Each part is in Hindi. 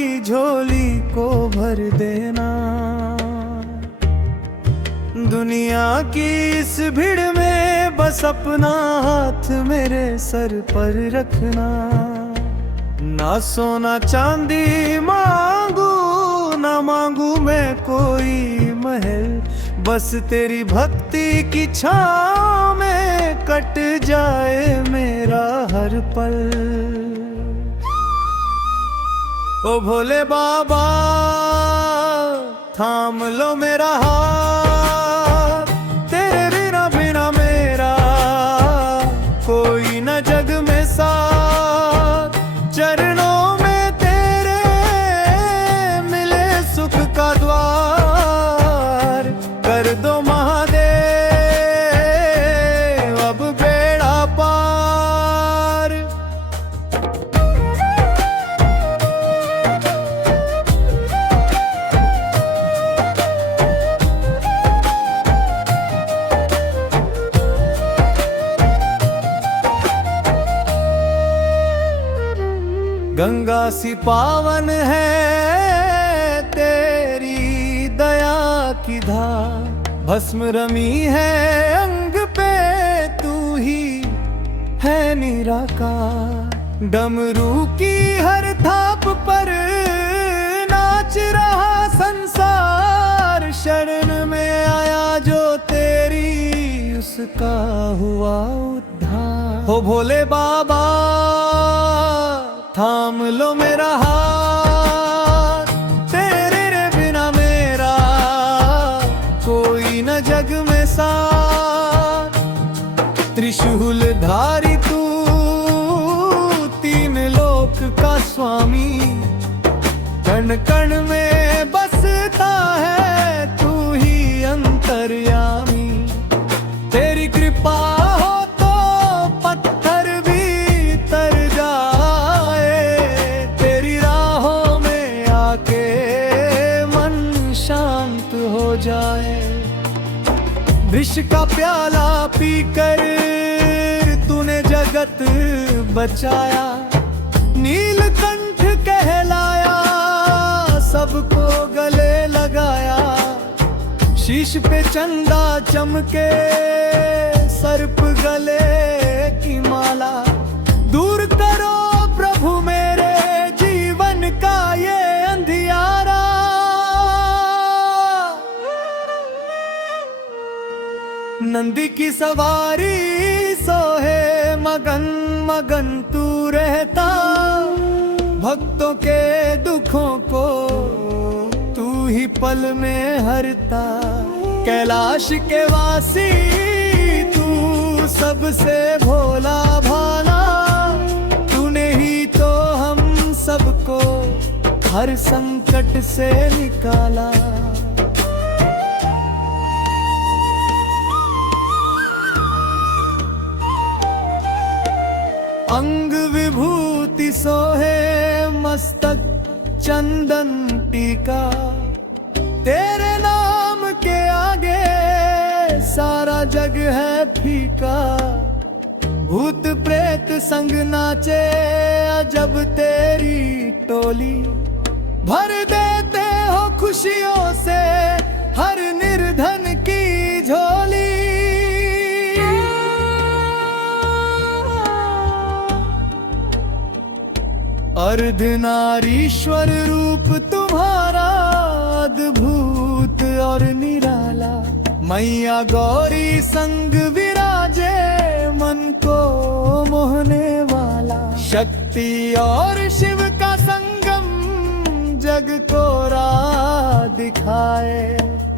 हमारी झोली को भर देना। दुनिया की इस भीड़ में बस अपना हाथ मेरे सर पर रखना। ना सोना चांदी मांगू, ना मांगू मैं कोई महल, बस तेरी भक्ति की छाँव में कट जाए मेरा हर पल। ओ भोले बाबा थाम लो मेरा हाथ, तेरे बिना बिना मेरा कोई न जग में साथ। चरणों में तेरे मिले सुख का द्वार, कर दो महादेव अब बेड़ा पार। गंगा सी पावन है तेरी दया की धार, भस्म रमी है अंग पे तू ही है निराकार। डमरू की हर थाप पर नाच रहा संसार, शरण में आया जो तेरी उसका हुआ उद्धार। हो भोले बाबा थाम लो मेरा हाथ, तेरे बिना मेरा कोई न जग में साथ। त्रिशूल धारी तू तीन लोक का स्वामी, कण कण में बसता है तू ही अंतर्यामी। तेरी कृपा हो तो पत्थर भी तर जाए, तेरी राहों में आके मन शांत हो जाए। विष का प्याला पीकर तूने जगत बचाया, नीलकंठ कहलाया सबको गले लगाया। शीश पे चंदा चमके सर्प गले की माला, दूर करो प्रभु मेरे जीवन का ये अंधियारा। नंदी की सवारी सोहे मगन मगन तू रहता, भक्तों के दुखों को तू ही पल में हरता। कैलाश के वासी तू सबसे भोला भाला, तूने ही तो हम सबको हर संकट से निकाला। अंग विभूति सोहे मस्तक चंदन टीका, तेरे नाम के आगे सारा जग है फीका। भूत प्रेत संग नाचे अजब तेरी टोली, भर देते हो खुशियों से हर निर्धन की झोली। अर्धनारीश्वर रूप तुम्हारा अद्भुत और निराला, मैया गौरी संग विराजे मन को मोहने वाला। शक्ति और शिव का संगम जग को राह दिखाए,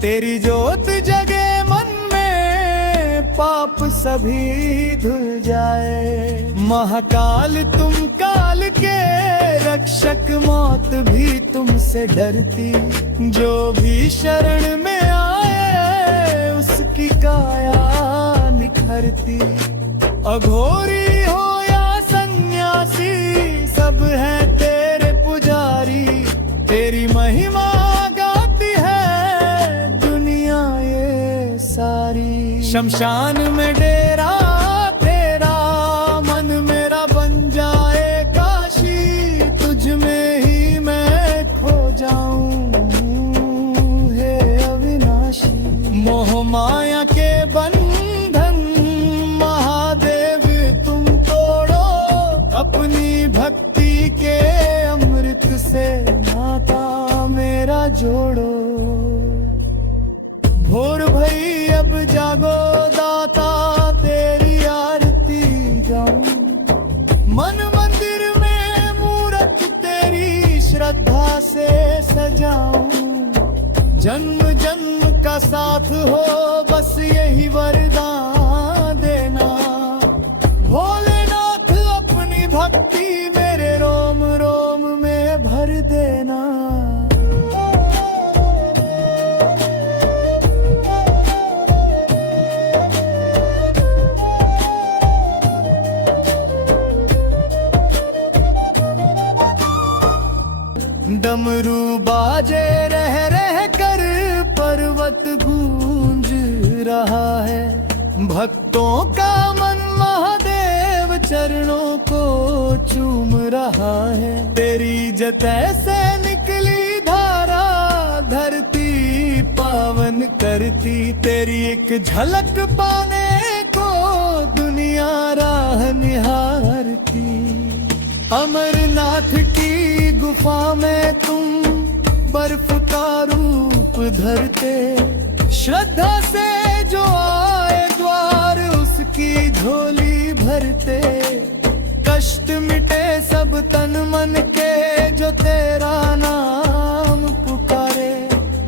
तेरी ज्योत जगे मन में पाप सभी धुल जाए। महाकाल तुम काल के रक्षक, मौत भी तुमसे डरती। जो भी शरण में आए उसकी काया निखरती। अघोरी हो या सन्यासी सब है तेरे पुजारी, तेरी महिमा गाती है दुनिया ये सारी। शमशान में डेरा तेरा, मन मेरा बन जाए काशी, तुझ में ही मैं मेरा जोड़ो। भोर भई अब जागो दाता, तेरी आरती गाऊं। मन मंदिर में मूरत तेरी श्रद्धा से सजाऊं। जन्म जन्म का साथ हो बस यही वरदान देना। भोलेनाथ अपनी भक्ति मेरे रोम रोम में भर देना। डमरू बाजे रह कर पर्वत गूंज रहा है। भक्तों का मन महादेव चरणों को चूम रहा है। तेरी जतै से निकली धारा धरती पावन करती। तेरी एक झलक पाने को दुनिया राह निहारती। अमरनाथ की गुफा में तुम बर्फ का रूप धरते। श्रद्धा से जो आए द्वार उसकी झोली भरते। कष्ट मिटे सब तन मन के जो तेरा नाम पुकारे।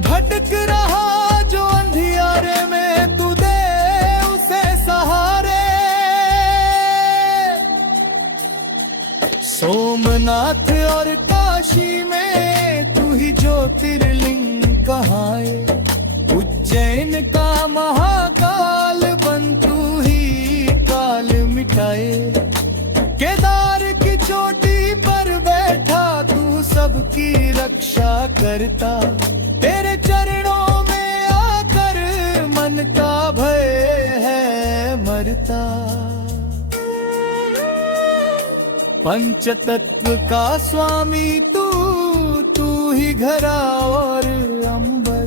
भटक रहा जो अंधियारे में तू दे उसे सहारे। सोमनाथ और काशी में तू ही ज्योतिर्लिंग कहाए। उज्जैन का महाकाल बन तू ही काल मिटाए। केदार की चोटी पर बैठा तू सबकी रक्षा करता। तेरे चरणों में आकर मन का भय है मरता। पंचतत्व का स्वामी तू ही घरा और अंबर।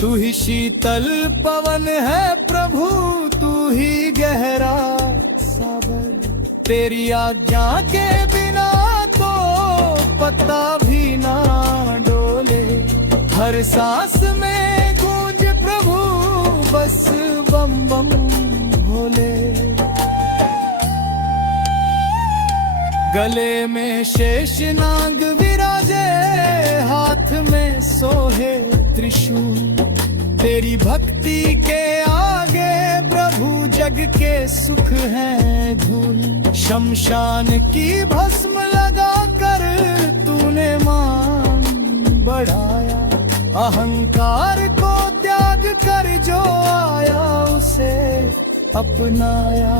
तू ही शीतल पवन है प्रभु, तू ही गहरा सागर। तेरी आज्ञा के बिना तो पत्ता भी ना डोले। हर सांस में गूंज प्रभु बस बम बम भोले। गले में शेष नाग विराजे, हाथ में सोहे त्रिशूल। तेरी भक्ति के आगे प्रभु जग के सुख हैं धूल। शमशान की भस्म लगा कर तूने मान बढ़ाया। अहंकार को त्याग कर जो आया उसे अपनाया।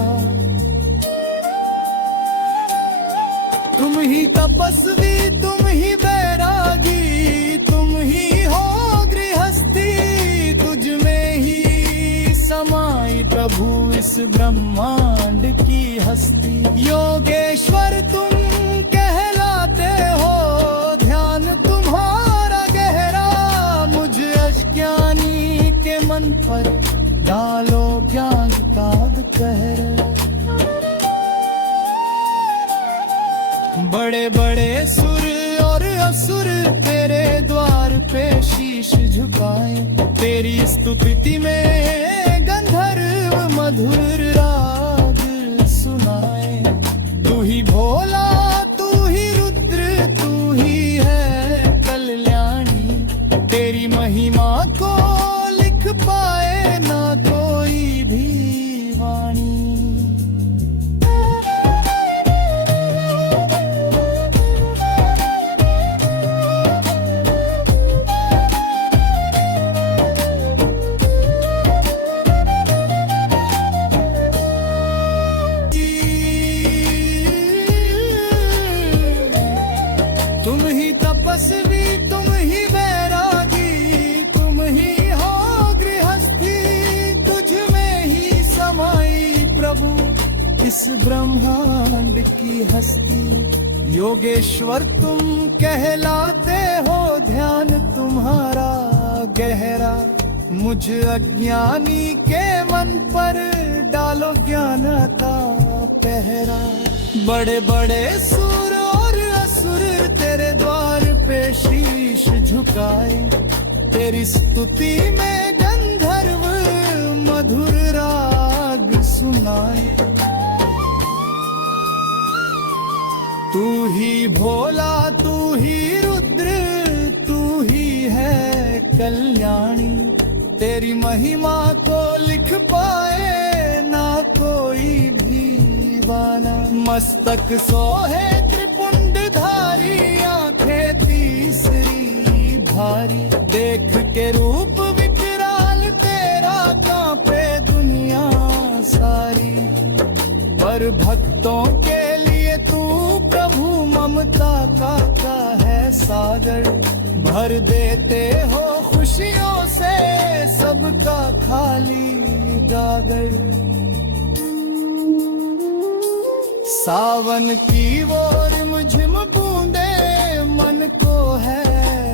तुम ही तपस्वी तुम ही बैरागी, तुम ही हो गृहस्थी। तुझ में ही समाई प्रभु इस ब्रह्मांड की हस्ती। योगेश्वर तुम कहलाते हो, ध्यान तुम्हारा गहरा। मुझ अज्ञानी के मन पर डालो ज्ञान का कहर। बड़े बड़े सुर और असुर तेरे द्वार पे शीश झुकाए। तेरी स्तुति में गंधर्व मधुर राग सुनाए। तू ही भोला तू ही रुद्र तू ही है कल्याणी। तेरी महिमा को लिख पाए ना कोई भी वाणी। तपस्वी तुम ही बैरागी, तुम ही हो गृहस्थी। तुझ में ही समाई प्रभु इस ब्रह्मांड की हस्ती। योगेश्वर तुम कहलाते हो, ध्यान तुम्हारा गहरा। मुझ अज्ञानी के मन पर डालो ज्ञान का पहरा। बड़े बड़े सुर और असुर तेरे द्वार पे शीश झुकाए, तेरी स्तुति में गंधर्व मधुर राग सुनाए। तू ही भोला, तू ही रुद्र, तू ही है कल्याणी। तेरी महिमा को लिख पाए ना कोई भी वाला। मस्तक सोहे त्रिपुंडधारी, आंखें तीसरी भारी। देख के रूप विकराल तेरा, कांपे दुनिया सारी। पर भक्तों के लिए तू प्रभु ममता का है सागर। भर देते हो खुशियों से सबका खाली गागर। सावन की वो रिमझिम बूंदे मन को है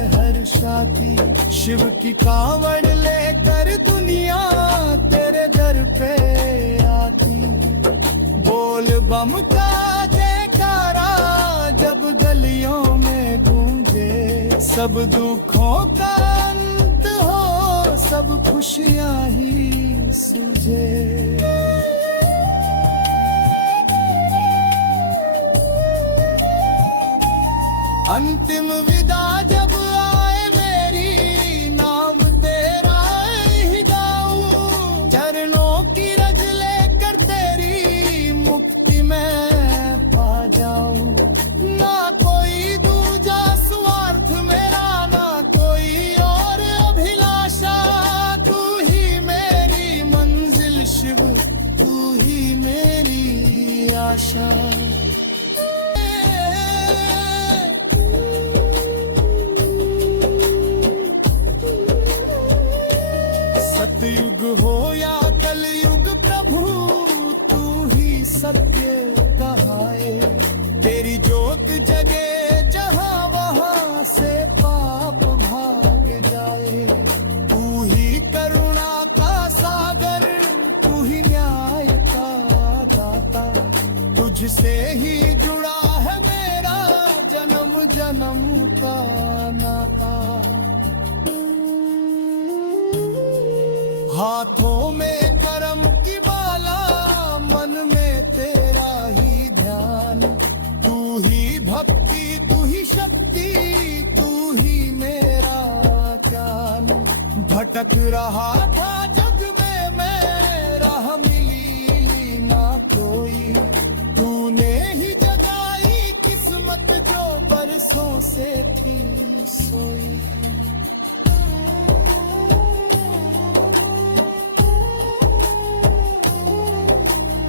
हर्षाती। शिव की कांवड़ लेकर दुनिया तेरे दर पे आती। बोल बम का जयकारा जब गलियों में गूंजे। सब दुखों का अंत हो, सब खुशियां ही सूझे। अंतिम विदा जब आए मेरी, नाम तेरा ही गाऊं। चरणों की रज लेकर तेरी मुक्ति में पा जाऊं। ना कोई दूजा स्वार्थ मेरा, ना कोई और अभिलाषा। तू ही मेरी मंजिल शिव, तू ही मेरी आशा। सतयुग हो या कलयुग प्रभु, तू ही सत्य कहाए। तेरी जोत जगे जहां, वहां से पाप भाग जाए। तू ही करुणा का सागर, तू ही न्याय का दाता। तुझसे ही जुड़ा है मेरा जन्म जन्म का नाता। हाथों में करम की माला, मन में तेरा ही ध्यान। तू ही भक्ति, तू ही शक्ति, तू ही मेरा ज्ञान। भटक रहा था जग में मैं, राह मिली ना कोई। तूने ही जगाई किस्मत जो बरसों से थी सोई।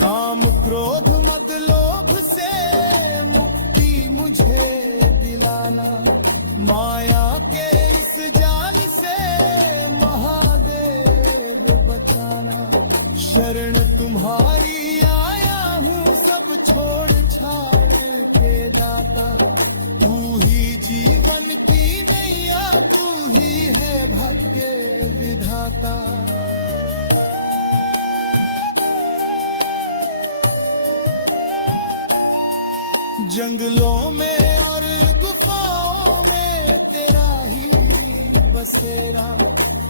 काम क्रोध मद लोभ से मुक्ति मुझे दिलाना। माया के इस जाल से महादेव बचाना। शरण तुम्हारी आया हूँ, सब छोड़ छाड़ के दाता। तू ही जीवन की नैया, तू ही है भाग्य विधाता। जंगलों में और गुफाओं में तेरा ही बसेरा।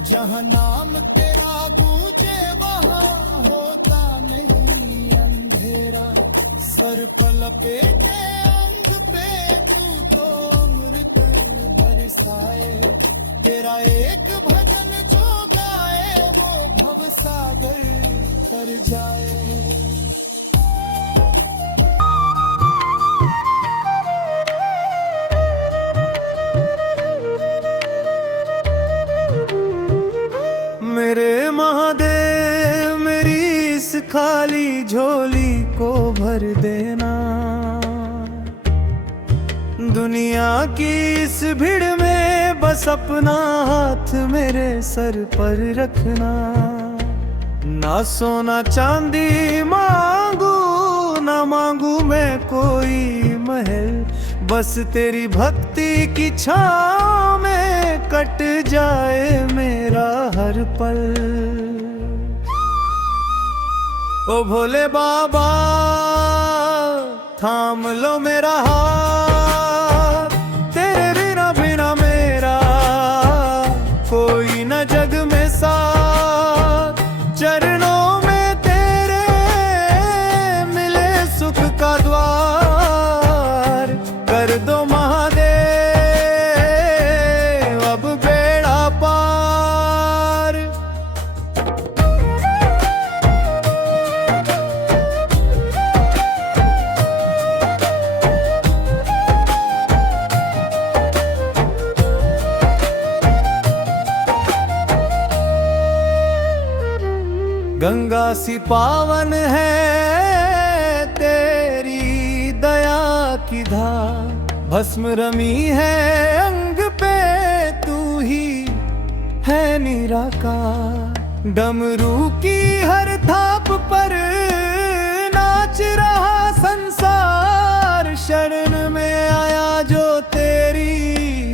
जहाँ नाम तेरा गूंजे वहाँ होता नहीं अंधेरा। सर पर लपेटे अंग पे तू तो अमृत बरसाए। तेरा एक भजन जो गाए वो भव सागर तर जाए। मेरे महादेव मेरी इस खाली झोली को भर देना। दुनिया की इस भीड़ में बस अपना हाथ मेरे सर पर रखना। ना सोना चांदी मांगू, ना मांगू मैं कोई महल। बस तेरी भक्ति की छाँव में कट जाए मेरा हर पल। ओ भोले बाबा थाम लो मेरा हाथ, तेरे बिना बिना मेरा गंगा सी पावन है तेरी दया की धार, भस्म रमी है अंग पे तू ही है निराकार। डमरू की हर थाप पर नाच रहा संसार, शरण में आया जो तेरी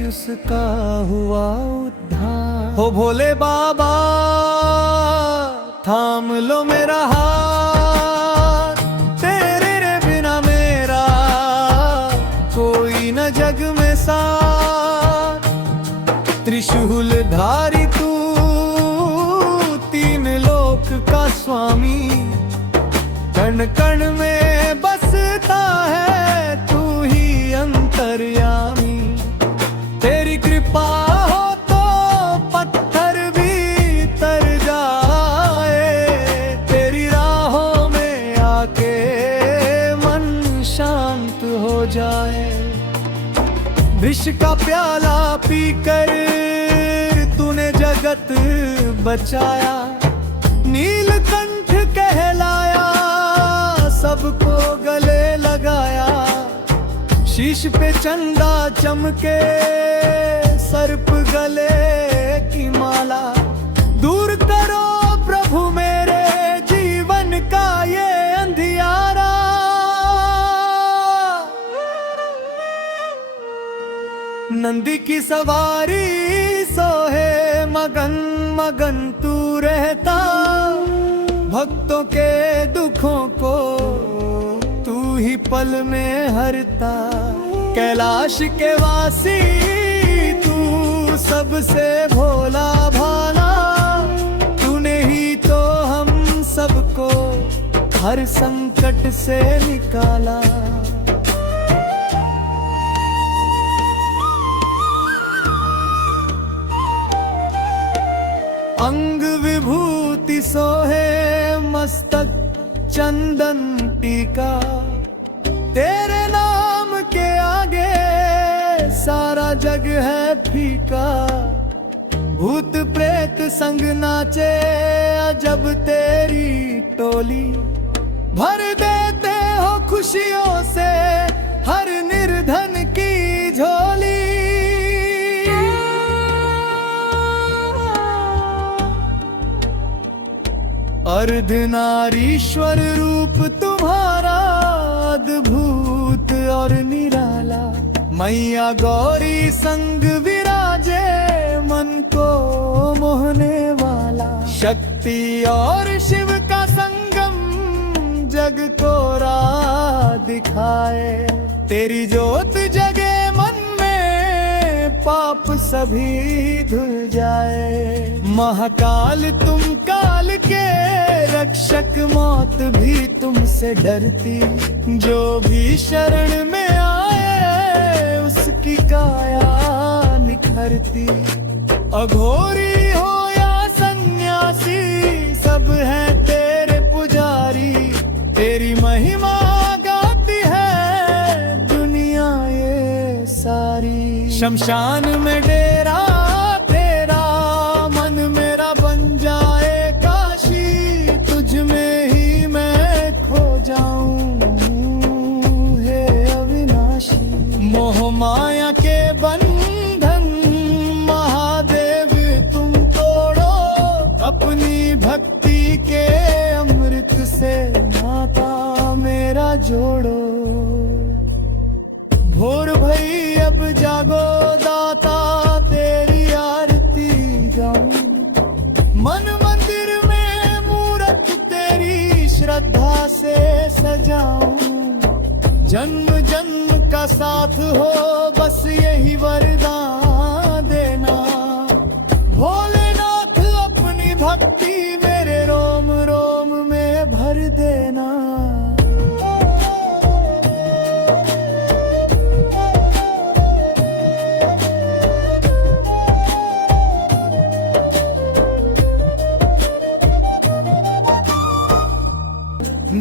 उसका हुआ उद्धार। हो भोले बाबा थाम लो मेरा हाथ, तेरे रे बिना मेरा कोई न जग में साथ। त्रिशूल धारी तू तीन लोक का स्वामी, कण कण में बसता है तू ही अंतर्यामी। तेरी कृपा हो तो पत्थर भी तर जाए, तेरी राहों में आके मन शांत हो जाए। विष का प्याला पीकर तूने जगत बचाया, नीलकंठ कहलाया सबको गले लगाया। शीश पे चंदा चमके सर्प गले की माला, दूर करो प्रभु मेरे जीवन का ये अंधियारा। नंदी की सवारी सोहे मगन मगन तू रहता, भक्तों के दुखों को तू ही पल में हरता। कैलाश के वासी तू सबसे भोला भाला, तूने ही तो हम सबको हर संकट से निकाला। अंग विभूति सोहे मस्तक चंदन टीका, तेरे नाम के आगे सारा जग है फीका। भूत प्रेत संग नाचे अजब तेरी टोली, भर देते हो खुशियों से हर निर्धन की झोली। अर्धनारीश्वर रूप तुम्हारा अद्भुत और निराला, मैया गौरी संग विराजे मन को मोहने वाला। शक्ति और शिव का संगम जग को राह दिखाए, तेरी ज्योत जगे मन में पाप सभी धुल जाए। महाकाल तुम काल के रक्षक, मौत भी तुमसे डरती। जो भी शरण में आए उसकी काया निखरती। अघोरी हो या सन्यासी सब हैं तेरे पुजारी, तेरी महिमा गाती है दुनिया ये सारी। शमशान में डेरा तेरा, मन मेरा बन जाए काशी, तुझ में ही मैं खो जाऊं हे अविनाशी। मोह माया के बंधन महादेव तुम तोड़ो, अपनी भक्ति के अमृत से नाता मेरा जोड़ो। भोर भई अब जागो दाता, तेरी आरती गाऊं। मन मंदिर में मूरत तेरी श्रद्धा से सजाऊं। जन्म जन्म का साथ हो बस यही वरदान देना। भोलेनाथ अपनी भक्ति मेरे रोम रोम में भर देना।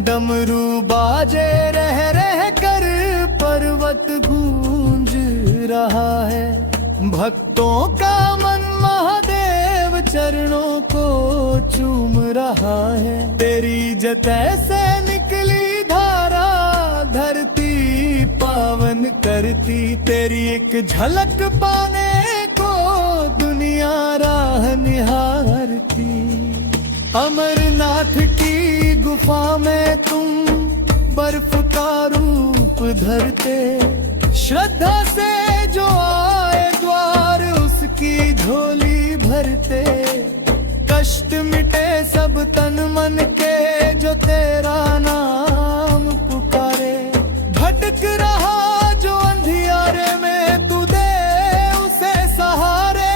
डमरू बाजे रह रह कर पर्वत गूंज रहा है। भक्तों का मन महादेव चरणों को चूम रहा है। तेरी जतै से निकली धारा धरती पावन करती, तेरी एक झलक पाने को दुनिया राह निहारती। अमरनाथ की गुफा में तुम बर्फ का रूप धरते, श्रद्धा से जो आए द्वार उसकी झोली भरते। कष्ट मिटे सब तन मन के जो तेरा नाम पुकारे, भटक रहा जो अंधियारे में तू दे उसे सहारे।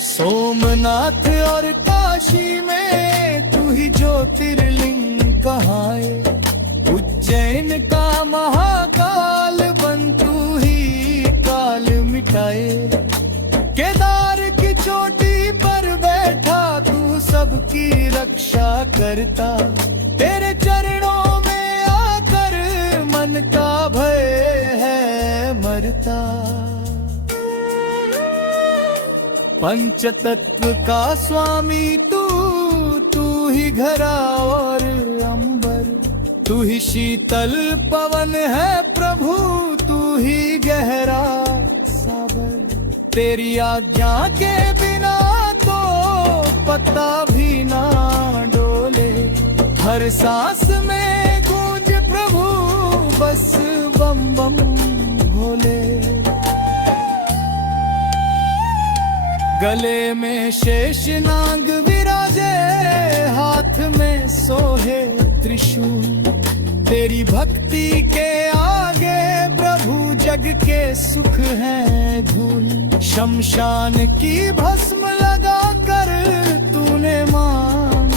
सोमनाथ और काशी में तू ही ज्योतिर्लिंग कहाए, उज्जैन का महाकाल बन तू ही काल मिटाए। केदार की चोटी पर बैठा तू सबकी रक्षा करता, तेरे चरणों में आकर मन का भय है मरता। पंचतत्व का स्वामी तू ही घरा और अंबर, तू ही शीतल पवन है प्रभु, तू ही गहरा सागर। तेरी आज्ञा के बिना तो पत्ता भी ना डोले, हर सांस में गूंज प्रभु बस बम बम भोले। गले में शेष नाग विराजे, हाथ में सोहे त्रिशूल, तेरी भक्ति के आगे प्रभु जग के सुख है धूल। शमशान की भस्म लगा कर तूने मान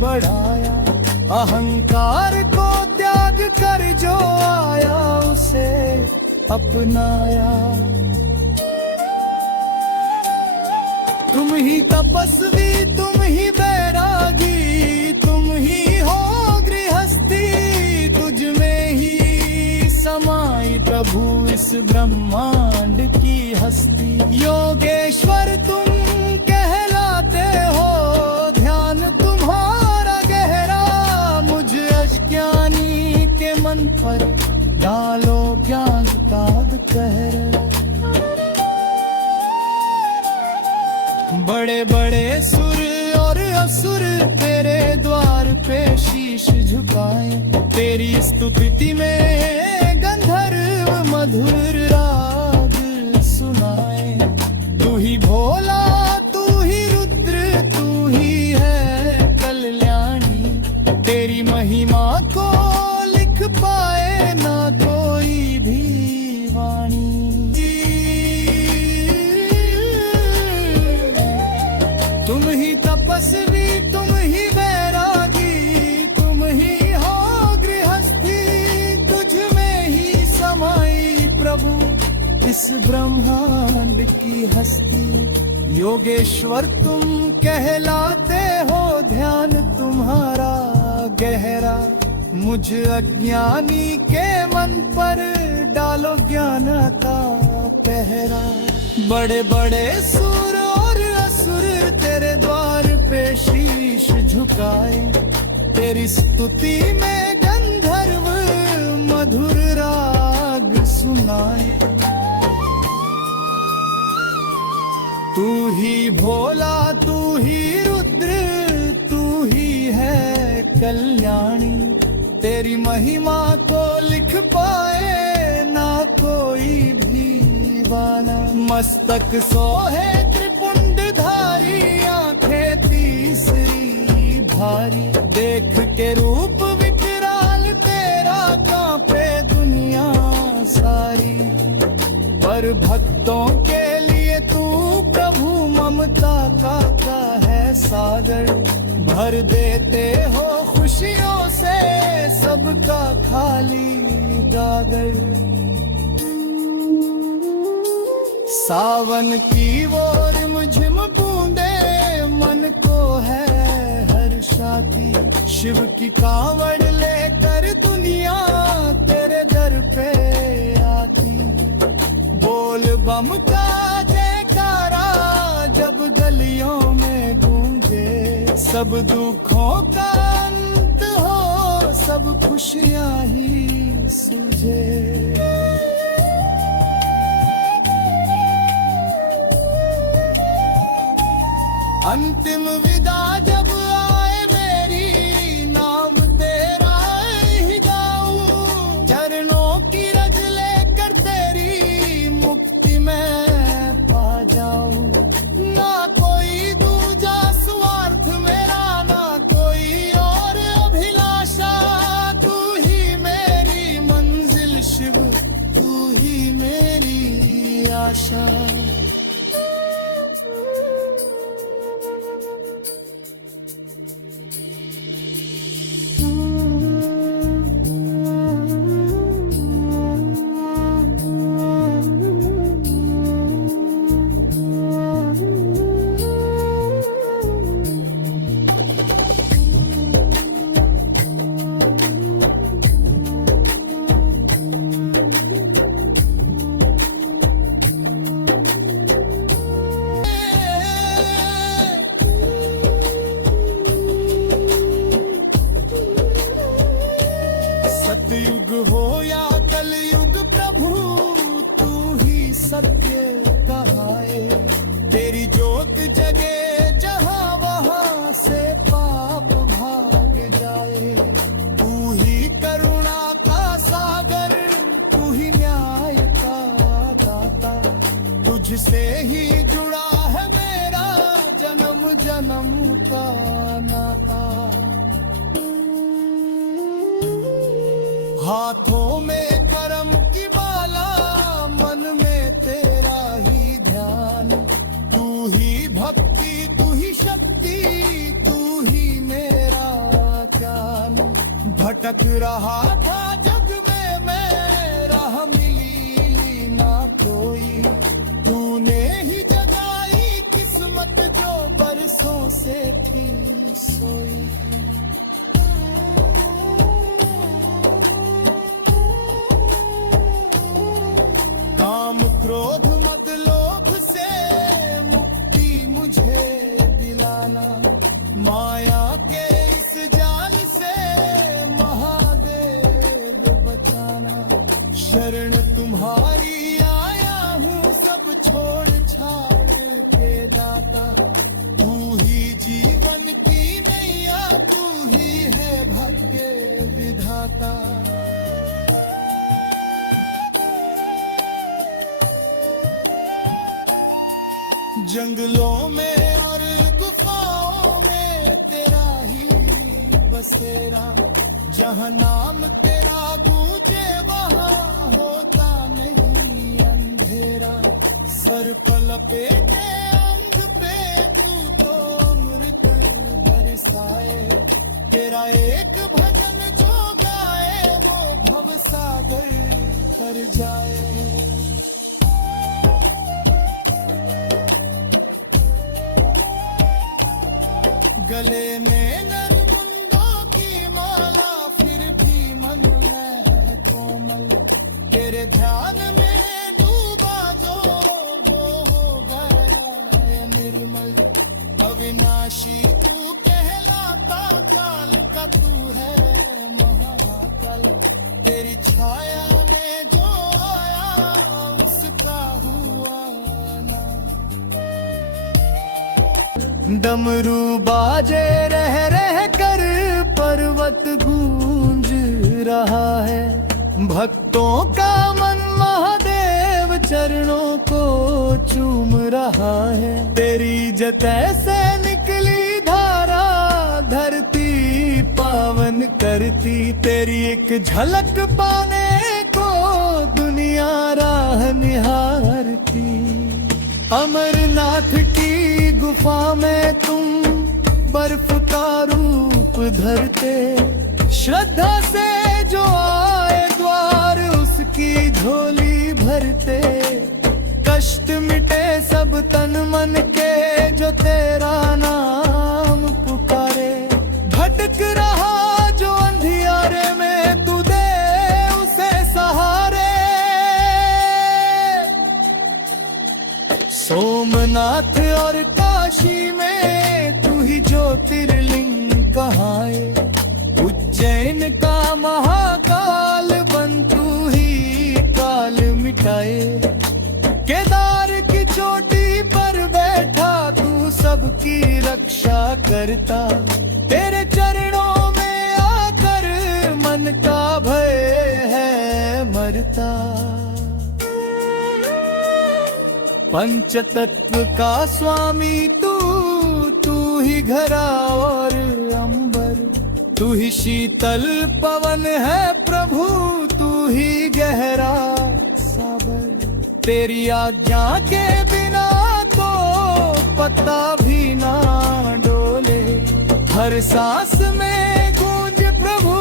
बढ़ाया, अहंकार को त्याग कर जो आया उसे अपनाया। तुम ही तपस्वी तुम ही बैरागी, तुम ही हो गृहस्थी, तुझ में ही समाई प्रभु इस ब्रह्मांड की हस्ती। योगेश्वर तुम कहलाते हो, ध्यान तुम्हारा गहरा, मुझ अज्ञानी के मन पर डालो ज्ञान का कहर। बड़े बड़े सुर और असुर तेरे द्वार पे शीश झुकाए, तेरी स्तुति में गंधर्व मधुर राग सुनाए। तू ही भोला तू ही रुद्र तू ही है कल्याणी, तेरी महिमा को लिख पाए ना कोई भी वाणी। तुम ही तपस्वी तुम ही बैरागी, तुम ही हो गृहस्थी, तुझ में ही समाई प्रभु इस ब्रह्मांड की हस्ती। योगेश्वर तुम कहलाते हो, ध्यान तुम्हारा गहरा, मुझ अज्ञानी के मन पर डालो ज्ञान का पहरा। बड़े बड़े सुर और असुर तेरे द्वार पे शीश झुकाए, तेरी स्तुति में गंधर्व मधुर राग सुनाए। तू ही भोला तू ही रुद्र तू ही है कल्याणी, तेरी महिमा को लिख पाए ना कोई भी वाला। मस्तक सोहे त्रिपुंडधारी, आंखें तीसरी भारी, देख के रूप विकराल तेरा कांपे दुनिया सारी। पर भक्तों के लिए तू प्रभु ममता का है सागर, भर देते हो खुशियों से सबका खाली गागर। सावन की वो रिमझिम बूंदे मन को है हर्षाती, शिव की कांवड़ लेकर दुनिया तेरे दर पे आती। बोल बम का जय गलियों में गूंजे, सब दुखों का अंत हो, सब खुशियां ही सूझे। अंतिम विदा जब आए मेरी, नाम तेरा ही गाऊं, चरणों की रज लेकर तेरी मुक्ति में पा जाऊं। ना कोई दूजा स्वार्थ मेरा, ना कोई और अभिलाषा, तू ही मेरी मंजिल शिव, तू ही मेरी आशा। सतयुग हो या कलयुग प्रभु, तू ही सत्य कहाए। तेरी जोत जगे जहां वहां से पाप भाग जाए। तू ही करुणा का सागर, तू ही न्याय का दाता, तुझसे ही जुड़ा है मेरा जन्म जन्म का नाता। हाथों में करम की माला, मन में तेरा ही ध्यान, तू ही भक्ति, तू ही शक्ति, तू ही मेरा ज्ञान। भटक रहा था जग में मैं, राह मिली ना कोई, तूने ही जगाई किस्मत जो बरसों से थी सोई। काम क्रोध मद लोभ से मुक्ति मुझे दिलाना, माया के इस जाल से महादेव बचाना। शरण तुम्हारी आया हूँ सब छोड़ छाड़ के दाता, तू ही जीवन की नैया, तू ही है भाग्य विधाता। जंगलों में और गुफाओं में तेरा ही बसेरा, जहाँ नाम तेरा गूंजे वहाँ होता नहीं अंधेरा। सर पर लपेटे अंग पे तू तो अमृत बरसाए, तेरा एक भजन जो गाए वो भव सागर तर जाए। गले में नरमुंडों की माला, फिर भी मन है कोमल, तेरे ध्यान में डूबा जो वो हो गया निर्मल। अविनाशी तू कहलाता, काल का तू है महाकाल, तेरी छाया में जो आया उसका हुआ ना। डमरू बाजे रह कर पर्वत गूंज रहा है, भक्तों का मन महादेव चरणों को चूम रहा है। तेरी जतै से निकली धारा धरती पावन करती, तेरी एक झलक पाने को दुनिया राह निहारती। अमरनाथ की गुफा में तुम बर्फ का रूप धरते, श्रद्धा से जो आए द्वार उसकी झोली भरते। कष्ट मिटे सब तन मन के जो तेरा नाम पुकारे, भटक रहा जो अंधियारे में तू दे उसे सहारे। सोमनाथ और काशी काशी में तू ही ज्योतिर्लिंग कहाए, उज्जैन का महाकाल बन तू ही काल मिटाए। केदार की चोटी पर बैठा तू सबकी रक्षा करता, तेरे चरणों में आकर मन का भय है मरता। पंचतत्व का स्वामी तू ही घरा और अंबर, तू ही शीतल पवन है प्रभु, तू ही गहरा सागर। तेरी आज्ञा के बिना तो पत्ता भी ना डोले, हर सांस में गूंज प्रभु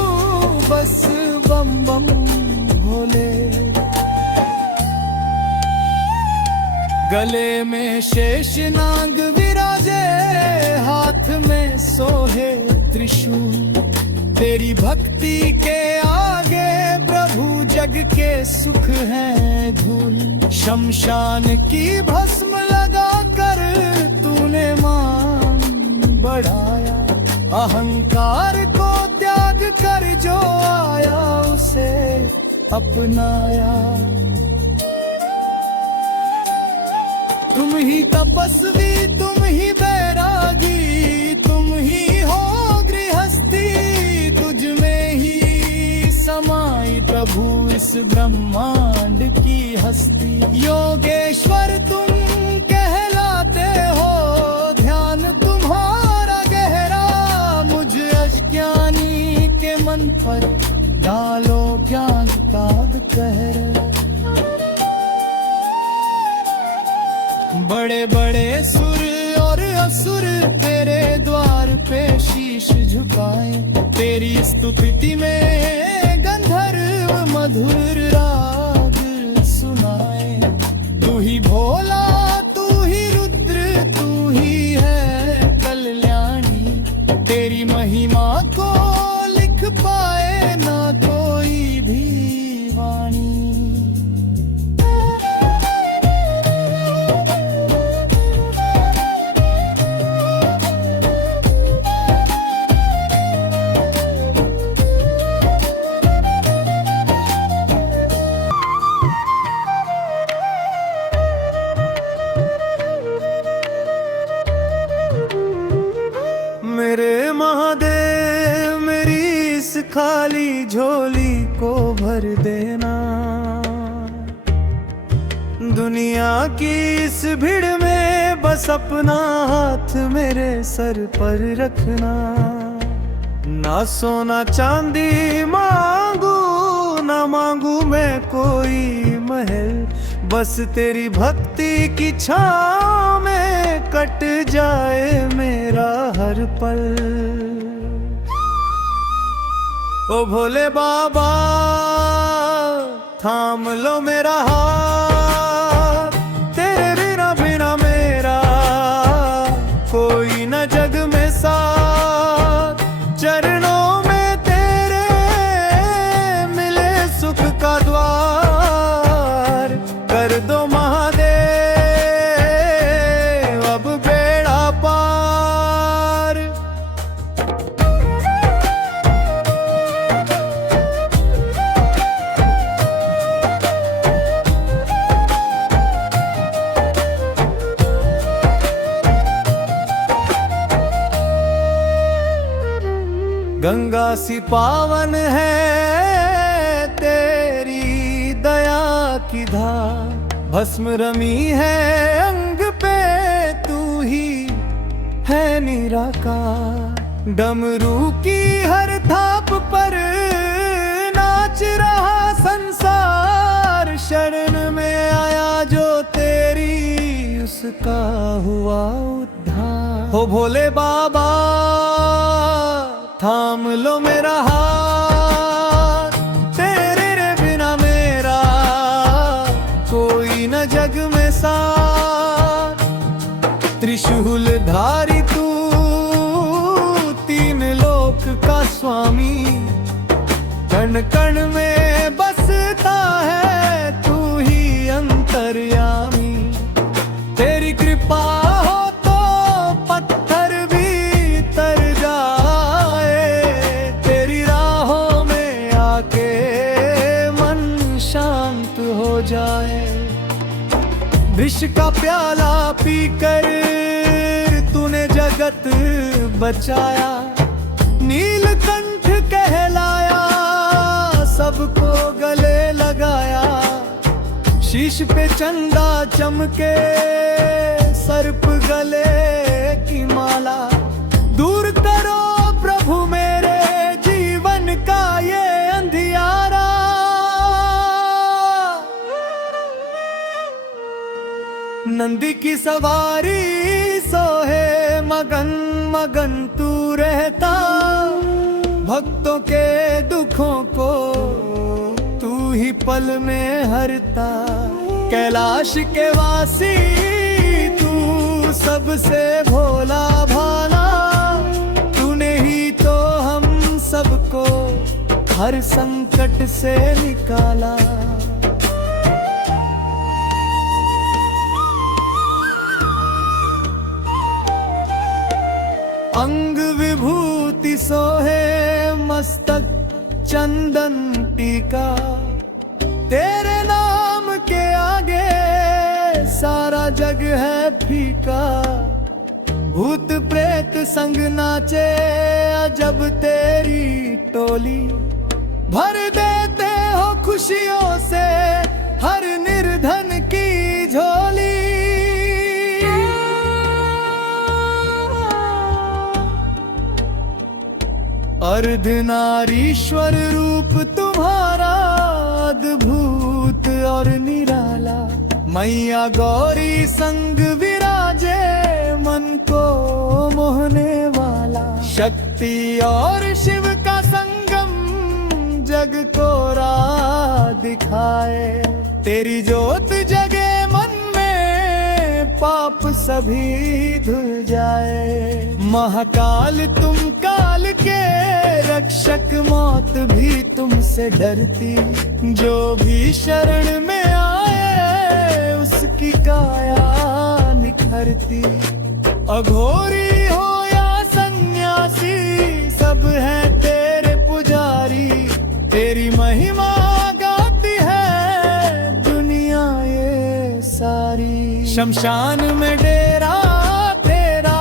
बस बम बम भोले। गले में शेषनाग विराजे, हाथ में सोहे त्रिशूल, तेरी भक्ति के आगे प्रभु जग के सुख है धूल। शमशान की भस्म लगा कर तूने मान बढ़ाया, अहंकार को त्याग कर जो आया उसे अपनाया। तुम ही तपस्वी, तुम ही बैरागी, तुम ही हो गृहस्थी, तुझ में ही समाई प्रभु इस ब्रह्मांड की हस्ती। योगेश्वर तुम कहलाते हो, ध्यान तुम्हारा गहरा, मुझ अज्ञानी के मन पर डालो ज्ञान का कहर। बड़े बड़े सुर और असुर तेरे द्वार पे शीश झुकाए, तेरी स्तुति में गंधर्व मधुर राग सुनाए। तू ही भोला, तू ही रुद्र, तू ही है कल्याणी, तेरी महिमा को लिख पाए ना कोई भी वाणी। मेरे महादेव मेरी इस खाली झोली को भर देना, दुनिया की इस भीड़ में बस अपना हाथ मेरे सर पर रखना। ना सोना चांदी मांगू, ना मांगू मैं कोई महल, बस तेरी भक्ति की छाँव में कट जाए मेरा हर पल। ओ भोले बाबा थाम लो मेरा हाथ, तेरे बिना बिना मेरा कोई न जग में साथ। चरणों में तेरे मिले सुख का द्वार, कर दो महादेव अब बेड़ा पार। गंगा सी पावन है तेरी दया की धार, भस्म रमी है अंग पे तू ही है निराकार। डमरू की हर थाप पर नाच रहा संसार, शरण में आया जो तेरी उसका हुआ उद्धार। हो भोले बाबा थाम लो मेरा हाथ, तेरे बिना मेरा कोई न जग में साथ। त्रिशूल धारी तू तीन लोक का स्वामी, कण कण में बसता है तू ही अंतर्यामी। तेरी कृपा हो तो विष का प्याला पीकर तूने जगत बचाया, नीलकंठ कहलाया, सबको गले लगाया। शीश पे चंदा चमके, सर्प गले की माला, दूर करो प्रभु मेरे जीवन का ये अंधियारा। नंदी की सवारी सोहे मगन मगन तू रहता, भक्तों के दुखों को तू ही पल में हरता। कैलाश के वासी तू सबसे भोला भाला, तूने ही तो हम सबको हर संकट से निकाला। अंग विभूति सोहे मस्तक चंदन टीका, तेरे नाम के आगे सारा जग है फीका। भूत प्रेत संग नाचे अजब तेरी टोली, भर देते हो खुशियों से हर निर्धन की झोली। अर्धनारीश्वर रूप तुम्हारा अद्भुत और निराला, मैया गौरी संग विराजे मन को मोहने वाला। शक्ति और शिव का संगम जग को राह दिखाए, तेरी ज्योत जगे मन में पाप सभी धुल जाए। महाकाल तुम काल के रक्षक, मौत भी तुमसे डरती, जो भी शरण में आए उसकी काया निखरती। अघोरी हो या सन्यासी सब हैं तेरे पुजारी, तेरी महिमा गाती है दुनिया ये सारी। शमशान में डेरा तेरा,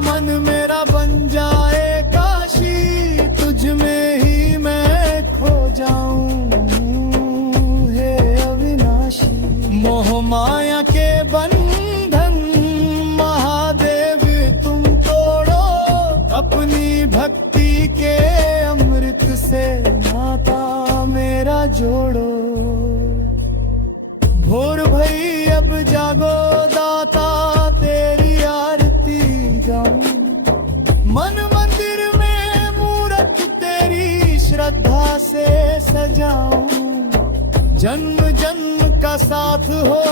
मन मेरा बन जाए काशी, तुझ में ही मैं खो जाऊं हे अविनाशी। मोह माया के बंधन महादेव तुम तोड़ो, अपनी भक्ति के अमृत से नाता मेरा जोड़ो। भोर भई अब जागो दाता, तेरी आरती गाऊं। मन मंदिर में मूरत तेरी श्रद्धा से सजाऊं। जन्म जन्म का साथ हो